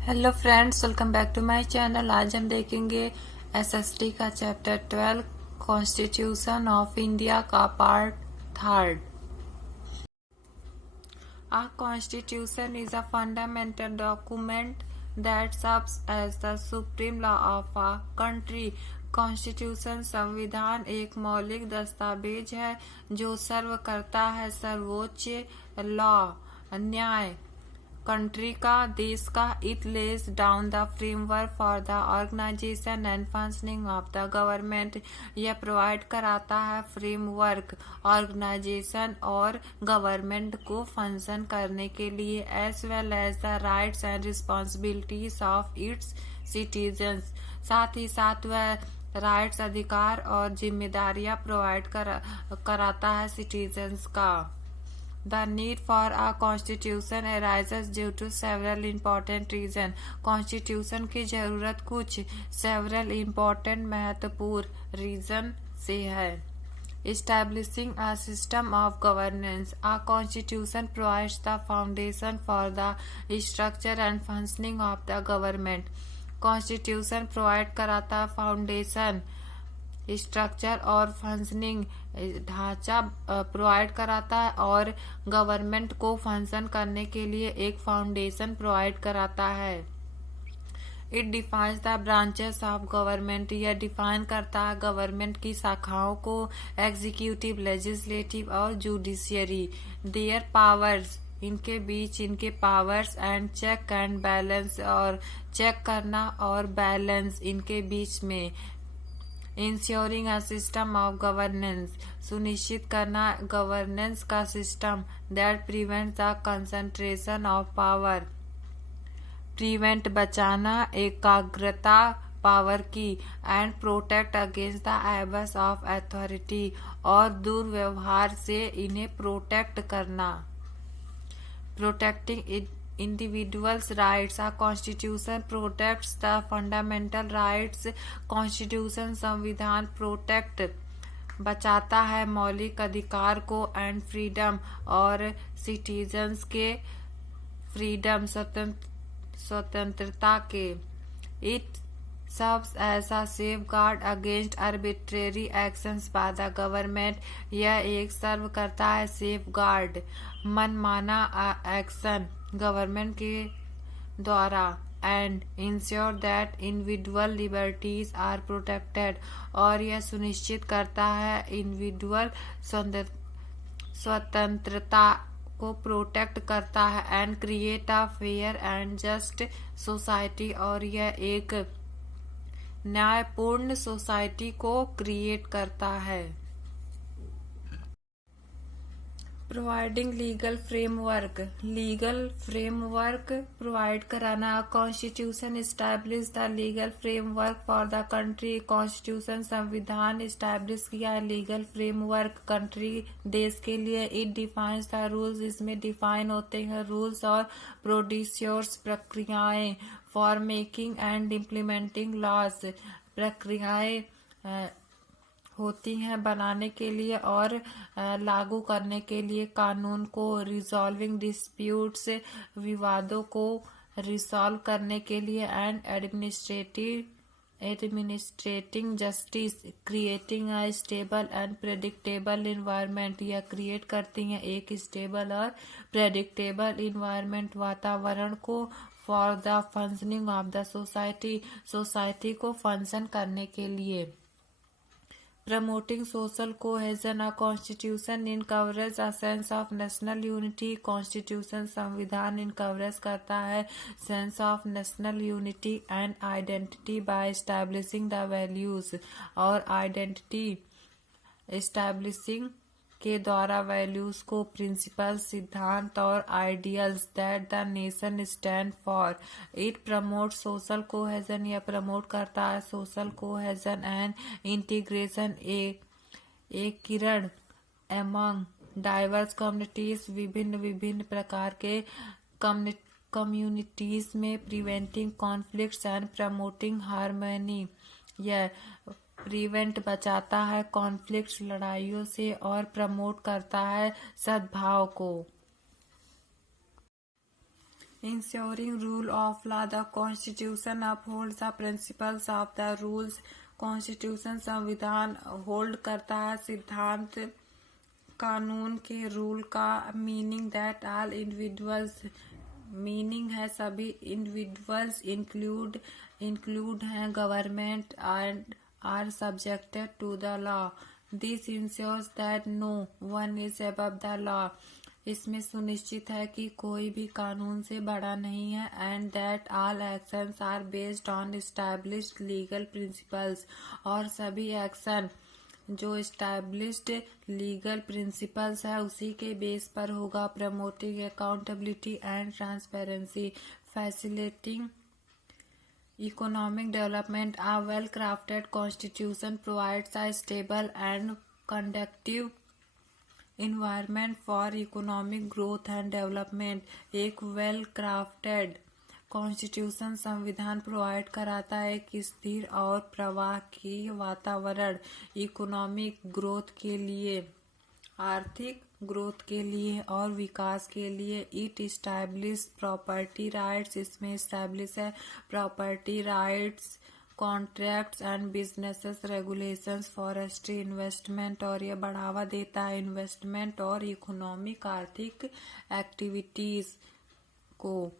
Hello friends, welcome back to my channel. आज हम देखेंगे एसएसटी का चैप्टर 12 कॉन्स्टिट्यूशन ऑफ इंडिया का part third. A constitution is a fundamental document that serves as the supreme law of a country. Constitution संविधान एक मौलिक दस्तावेज है जो सर्व करता है सर्वोच्च लॉ न्याय कंट्री का, देश का। It lays down the framework for the organisation and functioning of the government. यह प्रोवाइड कराता है फ्रेमवर्क ऑर्गेनाइजेशन और गवर्नमेंट को फंक्शन करने के लिए, as well as the rights and responsibilities of its citizens. साथ ही साथ वह राइट्स, अधिकार और जिम्मेदारियां प्रोवाइड कराता है सिटीजन्स का। The need for a constitution arises due to several important reasons. Constitution की जरूरत कुछ several important महत्वपूर्ण reason से है। Establishing a system of governance. A constitution provides the foundation for the structure and functioning of the government. Constitution provide कराता foundation, structure और functioning ढांचा provide कराता है और गवर्नमेंट को फंक्शन करने के लिए एक फाउंडेशन प्रोवाइड कराता है। It defines the branches of government. यह डिफाइन करता है गवर्नमेंट की शाखाओं को, एग्जीक्यूटिव, लेजिस्लेटिव और जुडिशियरी। देयर पावर्स, इनके बीच इनके powers, and check and balance, और चेक करना और बैलेंस इनके बीच में। Ensuring a system of governance, सुनिश्चित करना गवर्नेंस का system that prevent the concentration of power. Prevent बचाना, एकाग्रता पावर की, and protect against the abuse of authority, और दुर्व्यवहार से इन्हें प्रोटेक्ट करना। Protecting individuals' rights. A constitution protects the fundamental rights. Constitution संविधान प्रोटेक्ट बचाता है मौलिक अधिकार को, एंड फ्रीडम, और सिटीजन्स के फ्रीडम स्वतंत्रता के। It serves as a safeguard against arbitrary actions by the government. यह एक सर्व करता है सेफगार्ड, मनमाना एक्शन गवर्नमेंट के द्वारा, and ensure that individual liberties are protected, और यह सुनिश्चित करता है इंडिविजुअल स्वतंत्रता को प्रोटेक्ट करता है, and create a fair and just society, और यह एक न्यायपूर्ण सोसाइटी को क्रिएट करता है। Providing legal framework, legal framework provide कराना। Constitution establish the legal framework for the country. Constitution संविधान इस्टेब्लिश किया है लीगल फ्रेमवर्क कंट्री, देश के लिए। इट डिफाइंस द रूल्स, इसमें डिफाइन होते हैं रूल्स और प्रोड्यूसर्स, प्रक्रियाएं, for making and implementing laws, प्रक्रियाएं होती हैं बनाने के लिए और लागू करने के लिए कानून को। रिजॉल्विंग डिस्प्यूट्स, विवादों को रिजॉल्व करने के लिए, and administrating justice, creating a stable and predictable environment. यह क्रिएट करती हैं एक स्टेबल और प्रेडिक्टेबल इन्वायरमेंट, वातावरण को, for the functioning of the society, society को फंक्शन करने के लिए। Promoting social cohesion, a constitution encourages a sense of national unity. Constitution संविधान इन कवरेज करता है sense of national unity and identity by establishing the values, और identity establishing के द्वारा वैल्यूज को, प्रिंसिपल, सिद्धांत और ideals that the nation stand for. It promote social cohesion, यह प्रमोट करता है सोशल कोहेजन एंड इंटीग्रेशन, एक किरण एमंग डाइवर्स कम्युनिटीज, विभिन्न विभिन्न प्रकार के कम्युनिटीज में, preventing conflicts and promoting harmony. यह प्रिवेंट बचाता है कॉन्फ्लिक्ट्स, लड़ाइयों से, और प्रमोट करता है सद्भाव को। Ensuring rule of law. The Constitution upholds the principles of the rules. Constitution संविधान होल्ड करता है सिद्धांत कानून के रूल का. Meaning that all individuals, meaning है सभी इंडिविजुअल्स इंक्लूड हैं government and are subjected to the law. This ensures that no one is above the law. इसमें सुनिश्चित है कि कोई भी कानून से बड़ा नहीं है. And that all actions are based on established legal principles, और सभी एक्शन जो एस्टैब्लिश्ड लीगल प्रिंसिपल्स है उसी के बेस पर होगा. Promoting accountability and transparency, facilitating economic development. A well-crafted constitution provides a stable and conducive environment for economic growth and development. एक well crafted constitution संविधान प्रोवाइड कराता है एक स्थिर और प्रवाह की वातावरण इकोनॉमिक ग्रोथ के लिए, आर्थिक ग्रोथ के लिए और विकास के लिए. इट इस्टैब्लिश प्रॉपर्टी राइट्स, इसमें इस्टैब्लिश है property rights, contracts and businesses regulations, forestry investment, और ये बढ़ावा देता है इन्वेस्टमेंट और इकोनॉमिक आर्थिक एक्टिविटीज को.